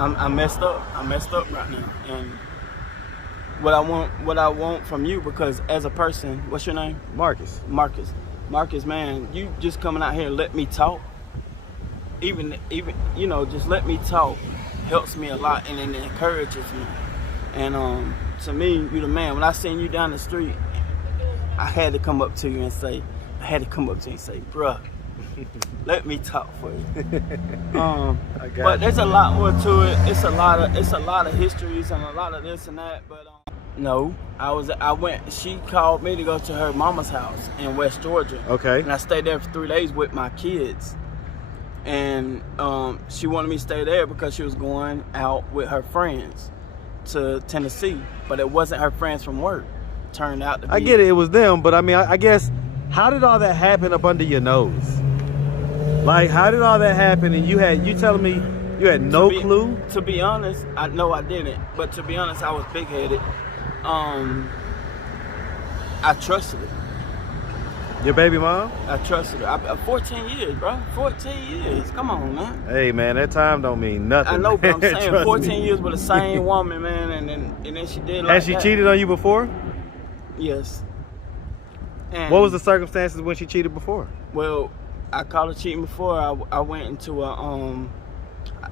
I messed up. I messed up right now. And what I want from you, because as a person, what's your name? Marcus. Marcus, man, you just coming out here and let me talk. Even just let me talk helps me a lot, and it encourages me. And to me, you the man. When I seen you down the street, I had to come up to you and say, bruh, let me talk for you. But there's a lot more to it. It's a lot of histories and a lot of this and that. But no, she called me to go to her mama's house in West Georgia. Okay. And I stayed there for 3 days with my kids. And she wanted me to stay there because she was going out with her friends to Tennessee, but it wasn't her friends from work. Turned out to be. I get it, it was them, but I mean, I guess, how did all that happen up under your nose? Like, how did all that happen and you telling me you had no clue? To be honest, I know I didn't, but to be honest, I was big-headed. I trusted it. Your baby mom? I trusted her. 14 years, bro. 14 years. Come on, man. Hey, man, that time don't mean nothing. I know, but I'm saying 14 me. years with the same woman, man, and then she did like Has she cheated on you before? Yes. And what was the circumstances when she cheated before? Well, I called her cheating before. I went into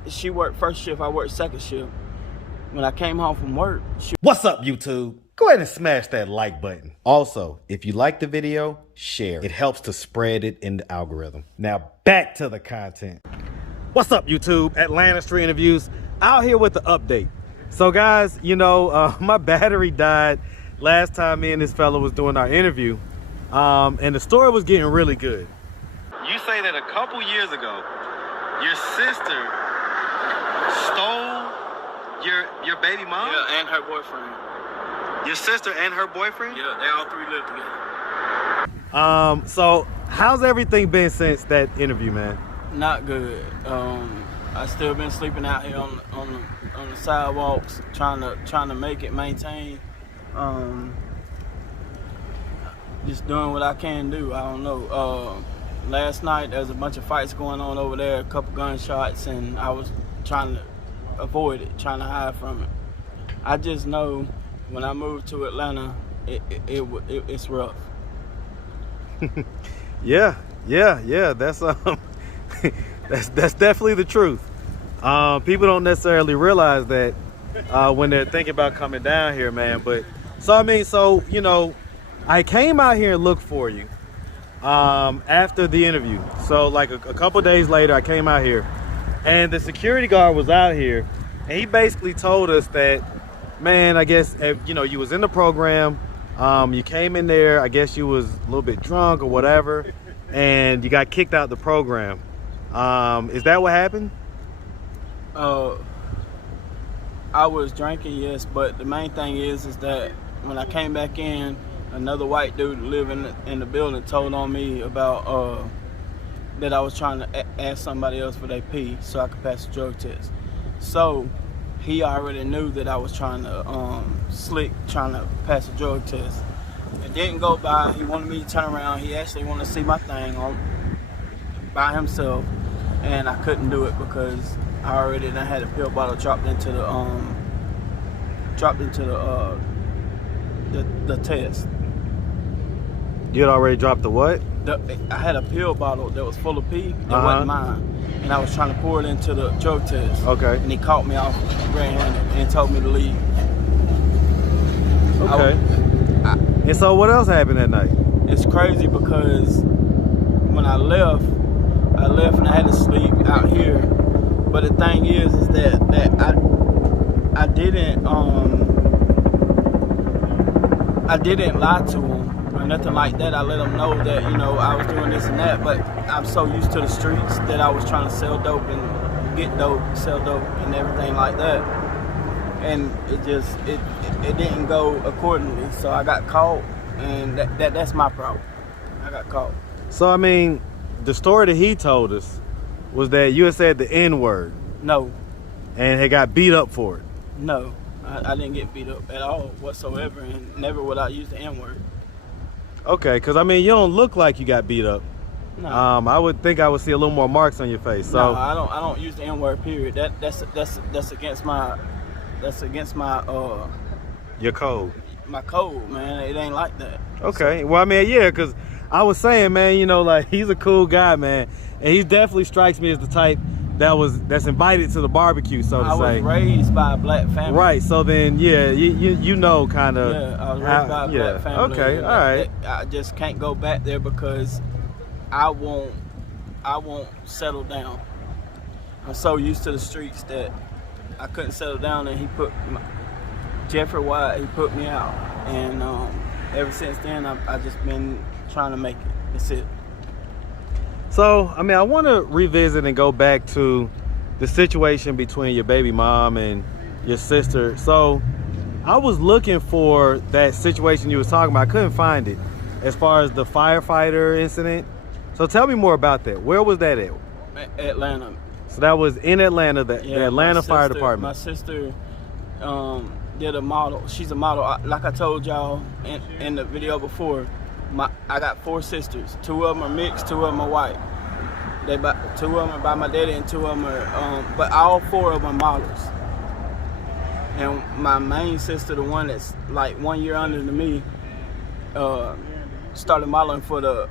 she worked first shift, I worked second shift. When I came home from work, What's up, YouTube? Go ahead and smash that like button. Also, if you like the video, share. It helps to spread it in the algorithm. Now, back to the content. What's up, YouTube? Atlanta Street Interviews, out here with the update. So, guys, my battery died last time me and this fella was doing our interview, and the story was getting really good. You say that a couple years ago, your sister stole your baby mom? yeah, and her boyfriend. Your sister and her boyfriend? Yeah, they all three live together. So how's everything been since that interview, man? Not good. I still been sleeping out here on the sidewalks, trying to maintain. Just doing what I can do. I don't know. Last night there was a bunch of fights going on over there, a couple gunshots, and I was trying to avoid it, trying to hide from it. I just know when I moved to Atlanta, it's rough. Yeah. That's that's definitely the truth. People don't necessarily realize that when they're thinking about coming down here, man. But I came out here and looked for you after the interview. So like a couple days later, I came out here, and the security guard was out here, and he basically told us that, man, I guess, you was in the program, you came in there, I guess you was a little bit drunk or whatever, and you got kicked out of the program. Is that what happened? I was drinking, yes, but the main thing is that when I came back in, another white dude living in the building told on me about that I was trying to ask somebody else for their pee so I could pass the drug test. So he already knew that I was trying to pass a drug test. It didn't go by. He wanted me to turn around. He actually wanted to see my thing by himself, and I couldn't do it because I already done had a pill bottle dropped into the test. You had already dropped the what? I had a pill bottle that was full of pee that wasn't mine, and I was trying to pour it into the drug test. Okay. And he caught me off red-handed and told me to leave. Okay. And so what else happened that night? It's crazy because when I left and I had to sleep out here. But the thing is that I didn't lie to him or nothing like that. I let him know that I was doing this and that. But I'm so used to the streets that I was trying to sell dope and get dope, sell dope and everything like that. And it didn't go accordingly. So I got caught, and that's my problem. I got caught. So the story that he told us was that you had said the N-word. No. And had got beat up for it. No, I didn't get beat up at all whatsoever, and never would I use the N-word. Okay, because you don't look like you got beat up. No. I would think I would see a little more marks on your face. So No, I don't use the N-word. Period. That's against my your code. my code, man. It ain't like that. Okay. Well, I mean, yeah, because I was saying, man, you know, like he's a cool guy, man, and he definitely strikes me as the type that's invited to the barbecue, so to I say. was raised by a black family. Right. So then, yeah, you know, kind of. Yeah, I was raised by a black family. Okay. All right. I just can't go back there because I won't settle down. I'm so used to the streets that I couldn't settle down, and Jeffrey White, he put me out, and ever since then I just been trying to make it. That's it. So, I mean, I want to revisit and go back to the situation between your baby mom and your sister. So, I was looking for that situation you was talking about. I couldn't find it as far as the firefighter incident. So, tell me more about that. Where was that at? Atlanta. So, that was in Atlanta, the Atlanta Fire Department. My sister did a model. She's a model. Like I told y'all in the video before, I got 4 sisters. 2 of them are mixed, 2 of them are white. 2 of them are by my daddy and 2 of them are, but all 4 of them are models. And my main sister, the one that's like 1 year under than me, started modeling for the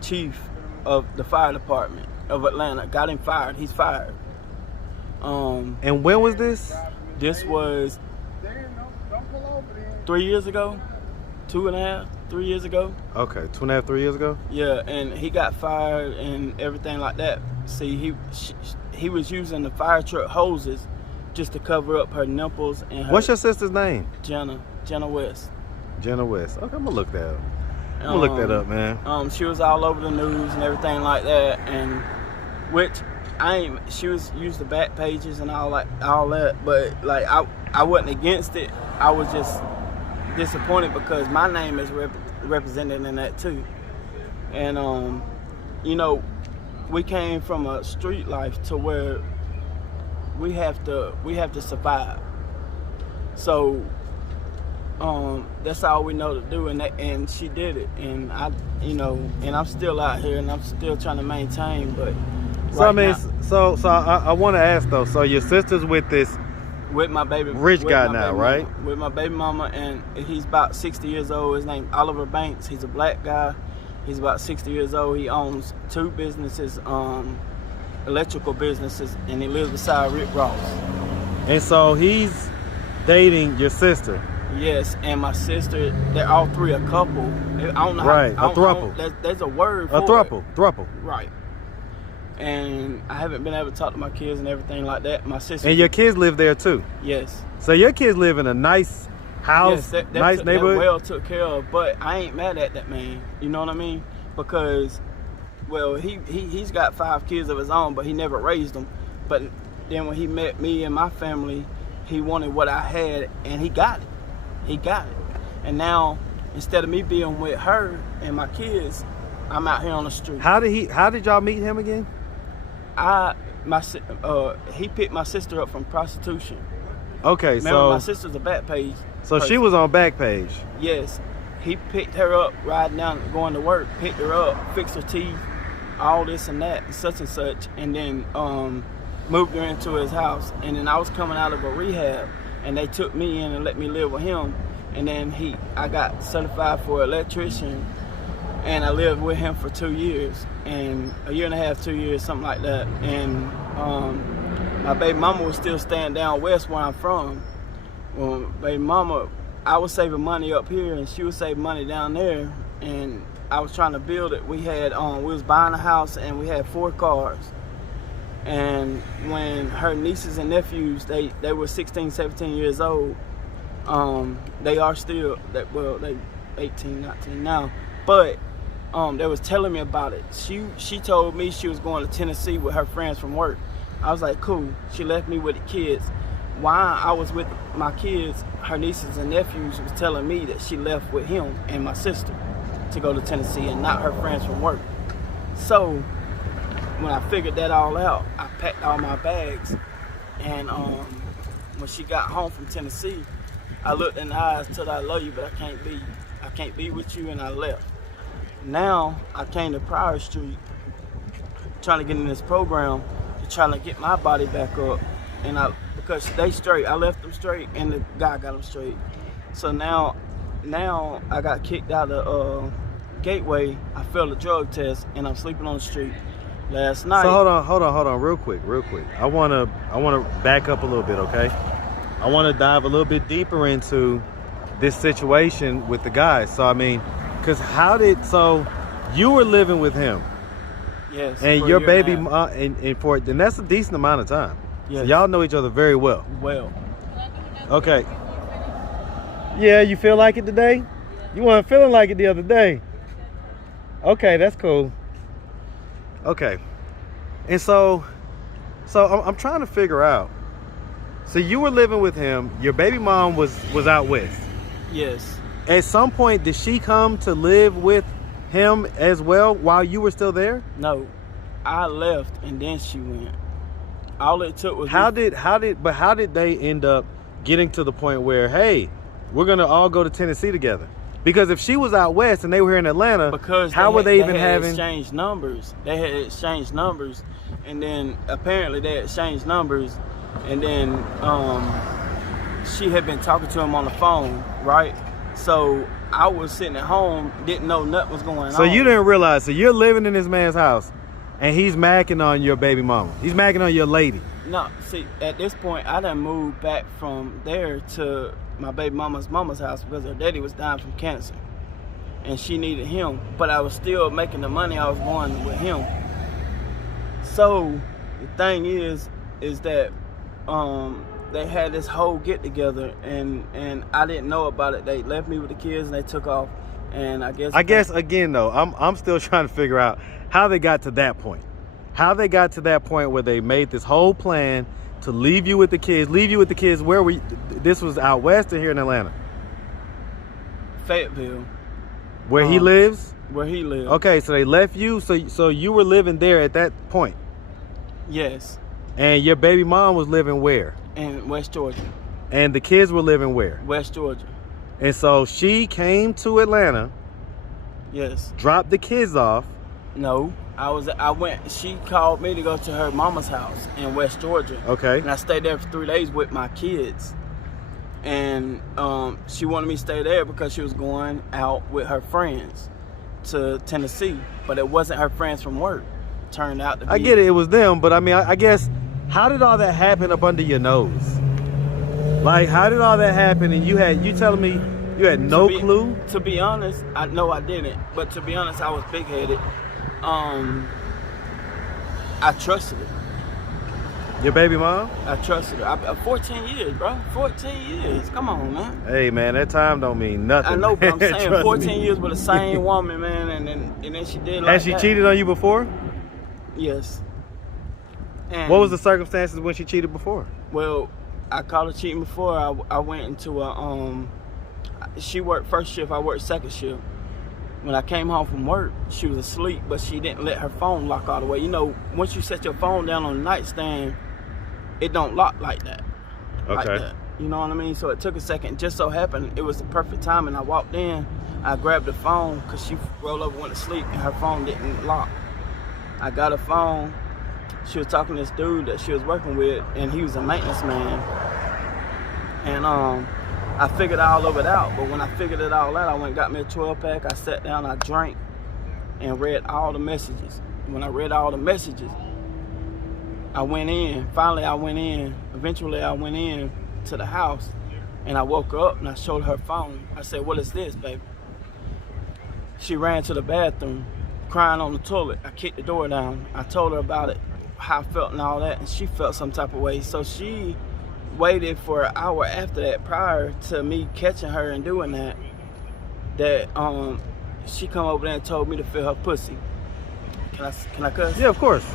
chief of the fire department of Atlanta. Got him fired. He's fired. And when was this? This was 3 years ago, 2.5, 3 years ago. Okay, 2.5, 3 years ago. Yeah, and he got fired and everything like that. See, he was using the fire truck hoses just to cover up her nipples and her. What's your sister's name? Jenna West. Jenna West. Okay, I'm gonna look that up. I'm gonna look that up, man. She was all over the news and everything like that, and which she was used the back pages and all that, but like I wasn't against it. I was just disappointed because my name is represented in that too. And you know, we came from a street life to where we have to survive. So that's all we know to do, and she did it, and I'm still out here and I'm still trying to maintain. But so I mean, so I want to ask though. So your sister's with this with my baby rich guy now, right? With my baby mama, and he's about 60 years old. His name Oliver Banks. He's a black guy. He's about 60 years old. He owns 2 businesses, electrical businesses, and he lives beside Rick Ross. And so he's dating your sister. Yes, and my sister. They're all 3 a couple. I don't know. Right, how, a throuple. There's a word for a throuple. Right. And I haven't been able to talk to my kids and everything like that. My sister. And your kids live there too. Yes. So your kids live in a nice house, yes, nice neighborhood. They're well took care of, but I ain't mad at that man. You know what I mean? Because, well, he's got 5 kids of his own, but he never raised them. But then when he met me and my family, he wanted what I had, and he got it. He got it. And now, instead of me being with her and my kids, I'm out here on the street. How did y'all meet him again? He picked my sister up from prostitution. Okay, Remember, my sister's a Backpage. So she was on Backpage. Yes, he picked her up, riding down, going to work, picked her up, fixed her teeth, all this and that, such and such, and then moved her into his house. And then I was coming out of a rehab, and they took me in and let me live with him. And then I got certified for electrician, and I lived with him for 2 years, and a year and a half, 2 years, something like that. And my baby mama was still staying down west where I'm from. Well, baby mama, I was saving money up here, and she was saving money down there, and I was trying to build it. We was buying a house, and we had 4 cars. And when her nieces and nephews, they were 16, 17 years old, they are still, they 18, 19 now, but they was telling me about it. She told me she was going to Tennessee with her friends from work. I was like, cool. She left me with the kids. While I was with my kids, her nieces and nephews was telling me that she left with him and my sister to go to Tennessee and not her friends from work. So when I figured that all out, I packed all my bags, and when she got home from Tennessee, I looked in the eyes, told her I love you, but I can't be with you, and I left. Now I came to Pryor Street trying to get in this program to try to get my body back up. And because they straight, I left them straight, and the guy got them straight. So now I got kicked out of Gateway. I failed a drug test, and I'm sleeping on the street. Last night. So hold on, real quick. I wanna back up a little bit, okay? I wanna dive a little bit deeper into this situation with the guy. So I mean, so you were living with him. Yes. And your baby mom, and that's a decent amount of time. Yes. So y'all know each other very well. Well. Okay. Yeah, you feel like it today? You weren't feeling like it the other day. Okay, that's cool. Okay. And so I'm trying to figure out. So you were living with him. Your baby mom was out west. Yes. At some point, did she come to live with him as well while you were still there? No, I left and then she went. All it took was how did they end up getting to the point where, hey, we're gonna all go to Tennessee together? Because if she was out west and they were here in Atlanta, because how were they even having exchanged numbers? They had exchanged numbers, and then apparently they exchanged numbers, and then she had been talking to him on the phone, right? So I was sitting at home, didn't know nothing was going on. So you didn't realize, so you're living in this man's house and he's macking on your baby mama. He's macking on your lady. No, see, at this point, I done moved back from there to my baby mama's house because her daddy was dying from cancer. And she needed him, but I was still making the money. I was going with him. So the thing is that they had this whole get together, and I didn't know about it. They left me with the kids and they took off. And I guess again though, I'm still trying to figure out how they got to that point. How they got to that point where they made this whole plan to leave you with the kids. Where were you? This was out west or here in Atlanta? Fayetteville. Where he lives? Where he lives. Okay, so they left you. So you were living there at that point. Yes. And your baby mom was living where? In West Georgia. And the kids were living where? West Georgia. And so she came to Atlanta. Yes. Dropped the kids off. No, she called me to go to her mama's house in West Georgia. Okay. And I stayed there for 3 days with my kids. And she wanted me to stay there because she was going out with her friends to Tennessee. But it wasn't her friends from work. Turned out to be. I get it, it was them, but I mean, I guess, how did all that happen up under your nose? Like, how did all that happen and you telling me you had no clue? To be honest, I know I didn't. But to be honest, I was big-headed. I trusted her. Your baby mom? I trusted her. 14 years, bro. 14 years. Come on, man. Hey, man, that time don't mean nothing. I know, but I'm saying 14 me. years with the same woman, man, and then she did like Has she cheated on you before? Yes. And what was the circumstances when she cheated before? Well, I called her cheating before. I went into a she worked first shift, I worked second shift. When I came home from work, she was asleep, but she didn't let her phone lock all the way. You know, once you set your phone down on the nightstand, it don't lock like that. Okay. Like that. You know what I mean? So it took a second. Just so happened, it was the perfect time, and I walked in, I grabbed the phone, because she rolled over, went to sleep, and her phone didn't lock. I got her phone. She was talking to this dude that she was working with, and he was a maintenance man. And I figured all of it out, but when I figured it all out, I went and got me a 12-pack. I sat down, I drank, and read all the messages. When I read all the messages, I went in. Finally, I went in. Eventually, I went in to the house, and I woke her up, and I showed her phone. I said, "What is this, baby?" She ran to the bathroom, crying on the toilet. I kicked the door down. I told her about it, how I felt and all that, and she felt some type of way. So she waited for an hour after that, prior to me catching her and doing that, she come over there and told me to feel her pussy. Can I cuss? Yeah, of course.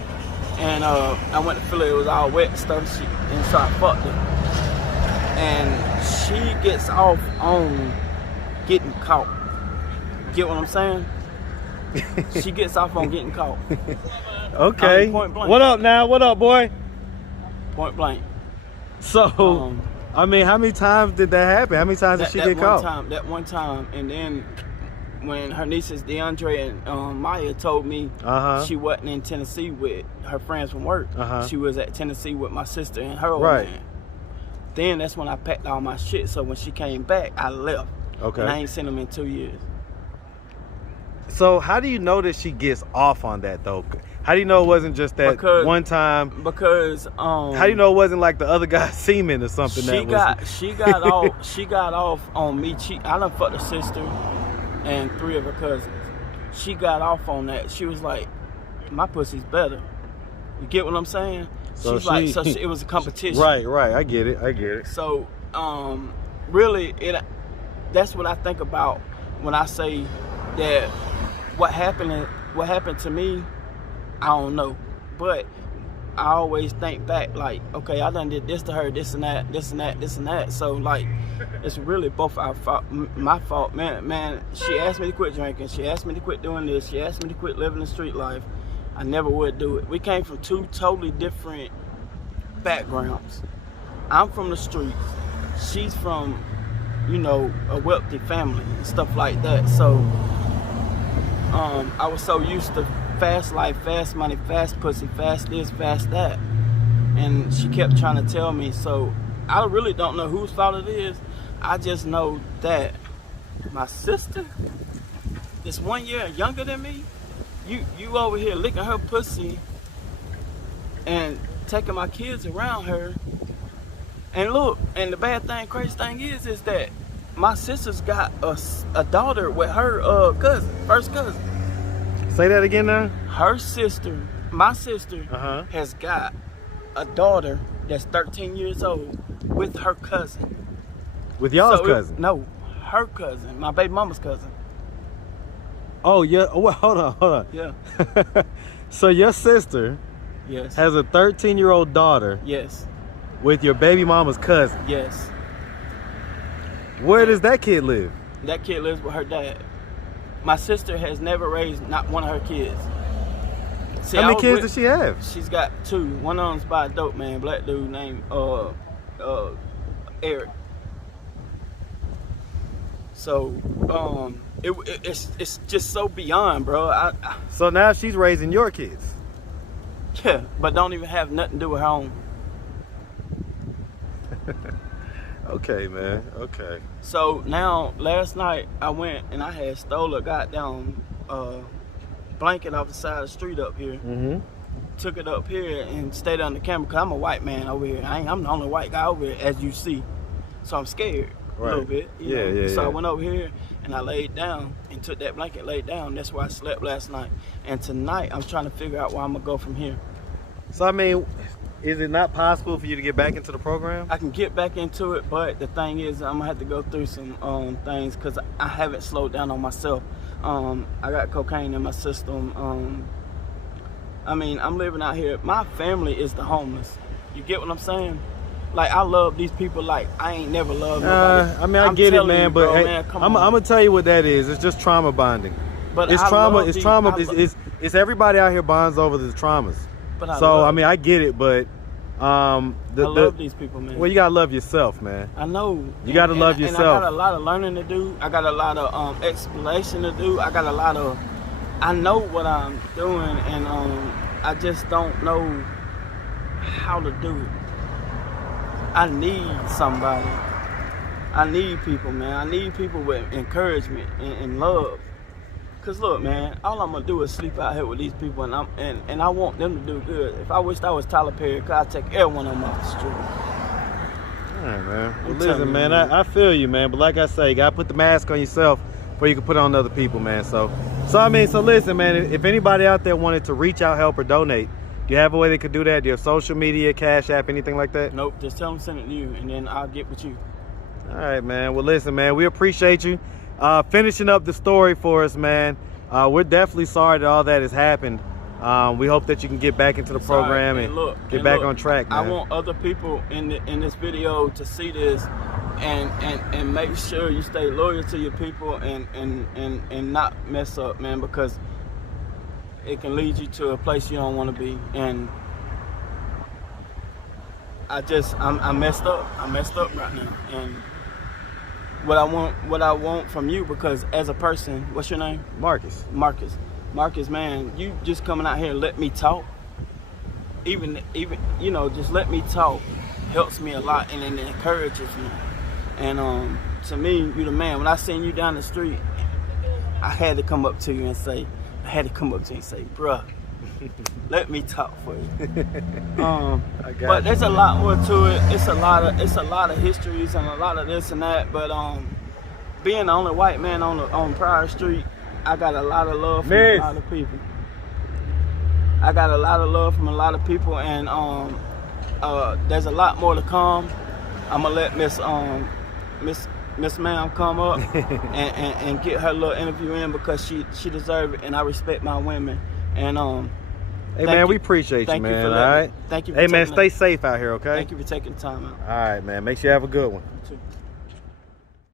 And I went to feel it. It was all wet and stuff. And so I fucked her. And she gets off on getting caught. Get what I'm saying? She gets off on getting caught. Okay. Point blank. What up now? What up, boy? Point blank. So, I mean, how many times did that happen? How many times did she get caught? That one time, and then when her nieces DeAndre and Maya told me she wasn't in Tennessee with her friends from work. She was at Tennessee with my sister and her old man. Then that's when I packed all my shit. So when she came back, I left. Okay. And I ain't seen them in 2 years. So how do you know that she gets off on that though? How do you know it wasn't just that one time? Because how do you know it wasn't like the other guy's semen or something? She got off. She got off on me. I done fucked her sister and 3 of her cousins. She got off on that. She was like, "My pussy's better." You get what I'm saying? So it was a competition. Right. I get it. So really, that's what I think about when I say that what happened to me, I don't know, but I always think back like, okay, I done did this to her, this and that. So like, it's really both our fault, my fault, man. She asked me to quit drinking. She asked me to quit doing this. She asked me to quit living the street life. I never would do it. We came from 2 totally different backgrounds. I'm from the streets. She's from, a wealthy family and stuff like that. So I was so used to fast life, fast money, fast pussy, fast this, fast that. And she kept trying to tell me. So I really don't know whose fault it is. I just know that my sister, this 1 year younger than me, you over here licking her pussy and taking my kids around her. And look, and the crazy thing is that my sister's got a daughter with her first cousin. Say that again now? My sister has got a daughter that's 13 years old with her cousin. With y'all's cousin? No, her cousin, my baby mama's cousin. Oh, yeah. Oh, well, hold on. Yeah. So your sister has a 13-year-old daughter. Yes. With your baby mama's cousin. Yes. Where does that kid live? That kid lives with her dad. My sister has never raised not one of her kids. See, how many kids does she have? She's got 2. One of them's by a dope man, black dude named Eric. So it's just so beyond, bro. So now she's raising your kids. Yeah, but don't even have nothing to do with her own. Okay, man. Okay. So now, last night I went and I had stole a goddamn blanket off the side of the street up here. Took it up here and stayed on the camera because I'm a white man over here. I'm the only white guy over here, as you see. So I'm scared a little bit. Yeah. So I went over here and I laid down and took that blanket, laid down. That's where I slept last night. And tonight I'm trying to figure out where I'm gonna go from here. So I mean, is it not possible for you to get back into the program? I can get back into it, but the thing is, I'm gonna have to go through some things because I haven't slowed down on myself. I got cocaine in my system. I mean, I'm living out here. My family is the homeless. You get what I'm saying? Like, I love these people like I ain't never loved nobody. I mean, I get it, man, you, but bro, hey, man, I'm gonna tell you what that is. It's just trauma bonding. But it's trauma. It's trauma. It's everybody out here bonds over the traumas. But I mean, I get it, but I love these people, man. Well, you gotta love yourself, man. I know. You gotta love yourself. And I got a lot of learning to do. I got a lot of explanation to do. I know what I'm doing, and I just don't know how to do it. I need somebody. I need people, man. I need people with encouragement and love. Cause look, man, all I'm gonna do is sleep out here with these people, and I want them to do good. If I wished I was Tyler Perry, cause I'd take every one of them off the street. All right, man. Well, listen, man, I feel you, man. But like I say, you gotta put the mask on yourself before you can put it on other people, man. So listen, man. If anybody out there wanted to reach out, help, or donate, do you have a way they could do that? Do you have social media, Cash App, anything like that? Nope. Just tell them to send it to you, and then I'll get with you. All right, man. Well, listen, man. We appreciate you. Finishing up the story for us, man. We're definitely sorry that all that has happened. We hope that you can get back into the program and get back on track, man. I want other people in this video to see this and make sure you stay loyal to your people and not mess up, man, because it can lead you to a place you don't want to be. And I messed up. I messed up right now. And what I want from you, because as a person, what's your name? Marcus. Marcus, man, you just coming out here and let me talk. Even you know, just let me talk helps me a lot, and it encourages me. And to me, you the man. When I seen you down the street, I had to come up to you and say, bruh, let me talk for you. But there's a lot more to it. It's a lot of histories and a lot of this and that. But being the only white man on Pryor Street, I got a lot of love from a lot of people. And there's a lot more to come. I'm gonna let Miss Ma'am come up and get her little interview in, because she deserves it, and I respect my women. And hey man, we appreciate you, man. All right. Thank you. Hey man, stay safe out here, okay? Thank you for taking the time out. All right, man. Make sure you have a good one. You too.